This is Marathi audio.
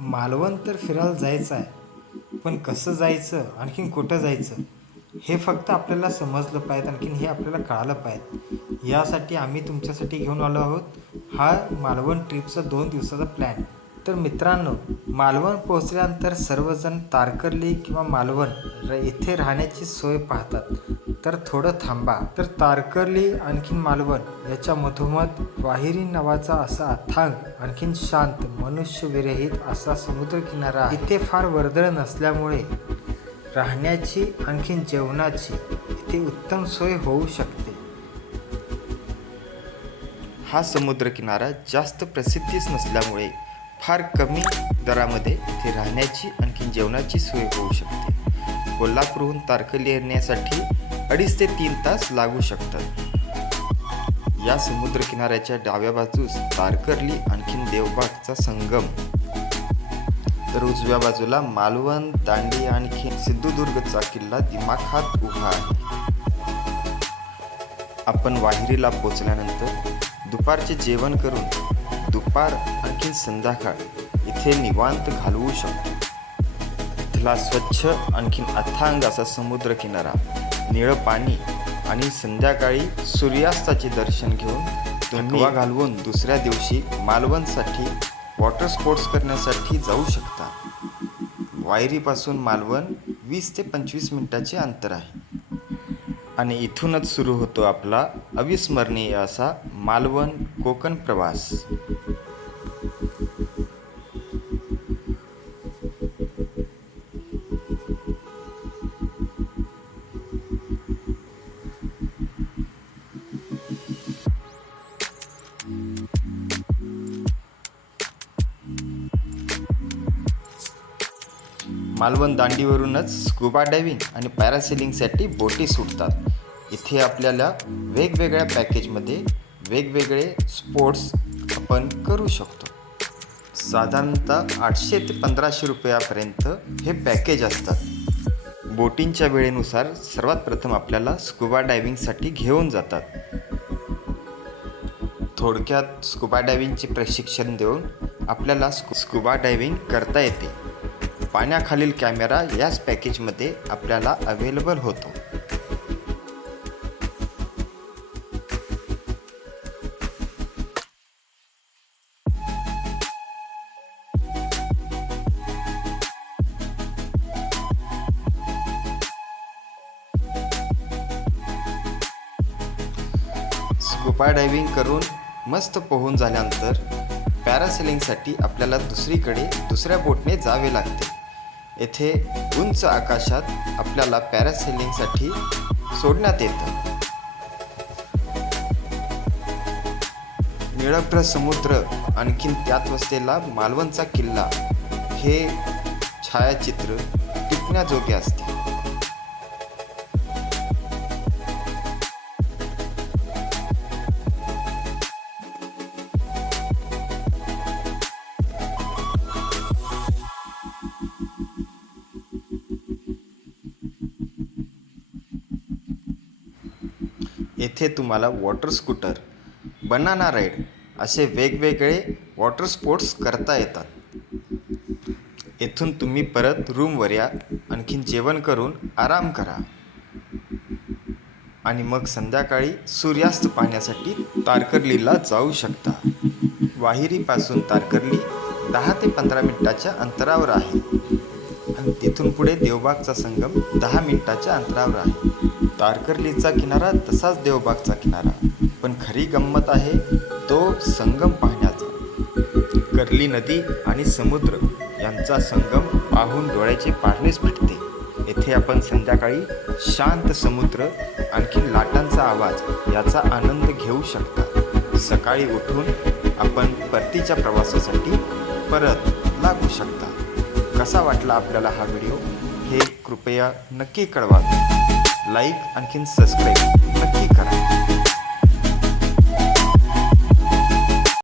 मालवण तर फिरायला जायचं आहे पण कसं जायचं आणखीन कुठं जायचं हे फक्त आपल्याला समजलं पाहिजे आणखीन हे आपल्याला कळालं पाहिजे. यासाठी आम्ही तुमच्यासाठी घेऊन आलो आहोत हा मालवण ट्रिपचा दोन दिवसाचा प्लॅन. तर मित्रांनो मालवण पोहोचल्यानंतर सर्वजण तारकर्ली किंवा मालवण र येथे राहण्याची सोय पाहतात. तर थोडं थांबा तर तारकर्ली आणखीन मालवण याच्या मधोमध वाहिरी नावाचा असा अथांग आणखीन शांत मनुष्यविरहित असा समुद्रकिनारा आहे. इथे फार वर्दळ नसल्यामुळे राहण्याची आणखीन जेवणाची इथे उत्तम सोय होऊ शकते हा समुद्रकिनारा जास्त प्रसिद्धीच नसल्यामुळे फार कमी दरामध्ये इथे राहण्याची आणखी जेवणाची सोय होऊ शकते कोल्हापूरहून तारकर्ली येण्यासाठी अडीच ते तीन तास लागू शकतात. या समुद्रकिनाऱ्याच्या डाव्या बाजूस तारकर्ली आणखीन देवबागचा संगम. तर उजव्या बाजूला मालवण दांडी आणखी सिंधुदुर्गचा किल्ला दिमाखात उभा आहे. आपण वाहिरीला पोचल्यानंतर दुपारचे जेवण करून दुपार आणखी संध्याकाळ इथे निवांत घालवू शकतो. इथला स्वच्छ आणखीन अथांग असा समुद्र किनारा निळं पाणी आणि संध्याकाळी सूर्यास्ताचे दर्शन घेऊन तुम्ही घालवून दुसऱ्या दिवशी मालवणसाठी वॉटर स्पोर्ट्स करण्यासाठी जाऊ शकता. वायरीपासून मालवण वीस ते पंचवीस मिनिटाचे अंतर आहे. आणि इथूनच सुरू होतो आपला अविस्मरणीय असा मालवण कोकण प्रवास. मालवण दांडीवरूनच स्कुबा डायव्हिंग आणि पॅरासेलिंगसाठी बोटी सुटतात. इथे आपल्याला वेगवेगळ्या पॅकेजमध्ये वेगवेगळे स्पोर्ट्स आपण करू शकतो. साधारणतः आठशे ते पंधराशे रुपयापर्यंत हे पॅकेज असतात. बोटिंगच्या वेळेनुसार सर्वात प्रथम आपल्याला स्कुबा डायव्हिंगसाठी घेऊन जातात. थोडक्यात स्कुबा डायव्हिंगचे प्रशिक्षण देऊन आपल्याला स्कु स्कुबा डायव्हिंग करता येते. पाण्याखालील कॅमेरा याच पॅकेजमध्ये आपल्याला अवेलेबल होतो. स्कुपा डायव्हिंग करून मस्त पोहून झाल्यानंतर पॅरासेलिंगसाठी आपल्याला दुसरीकडे दुसऱ्या बोटने जावे लागते. येथे उंच आकाशात आपल्याला पॅरासेलिंगसाठी सोडण्यात येतं. निळभ्र समुद्र आणखीन त्यात वसलेला मालवणचा किल्ला हे छायाचित्र टिपण्याजोगे असते. येथे तुम्हाला वॉटर स्कूटर बनाना राईड असे वेगवेगळे वॉटर स्पोर्ट्स करता येतात. येथून तुम्ही परत रूमवर या आणखीन जेवण करून आराम करा. आणि मग संध्याकाळी सूर्यास्त पाहण्यासाठी तारकर्लीला जाऊ शकता. वाहिरीपासून तारकर्ली दहा ते पंधरा मिनिटाच्या अंतरावर आहे. आणि तिथून पुढे देवबागचा संगम दहा मिनिटाच्या अंतरावर आहे. तारकर्लीचा किनारा तसाच देवबागचा किनारा. पण खरी गंमत आहे तो संगम पाहण्याचा. कर्ली नदी आणि समुद्र यांचा संगम पाहून डोळ्याचे पारणेच फिटते येथे आपण संध्याकाळी शांत समुद्र आणखी लाटांचा आवाज याचा आनंद घेऊ शकता. सकाळी उठून आपण परतीच्या प्रवासासाठी परत लागू शकता. कसा वाटला आपल्याला हा व्हिडिओ? हे कृपया नक्की कळवा. लाईक आणखीन सबस्क्राईब नक्की करा.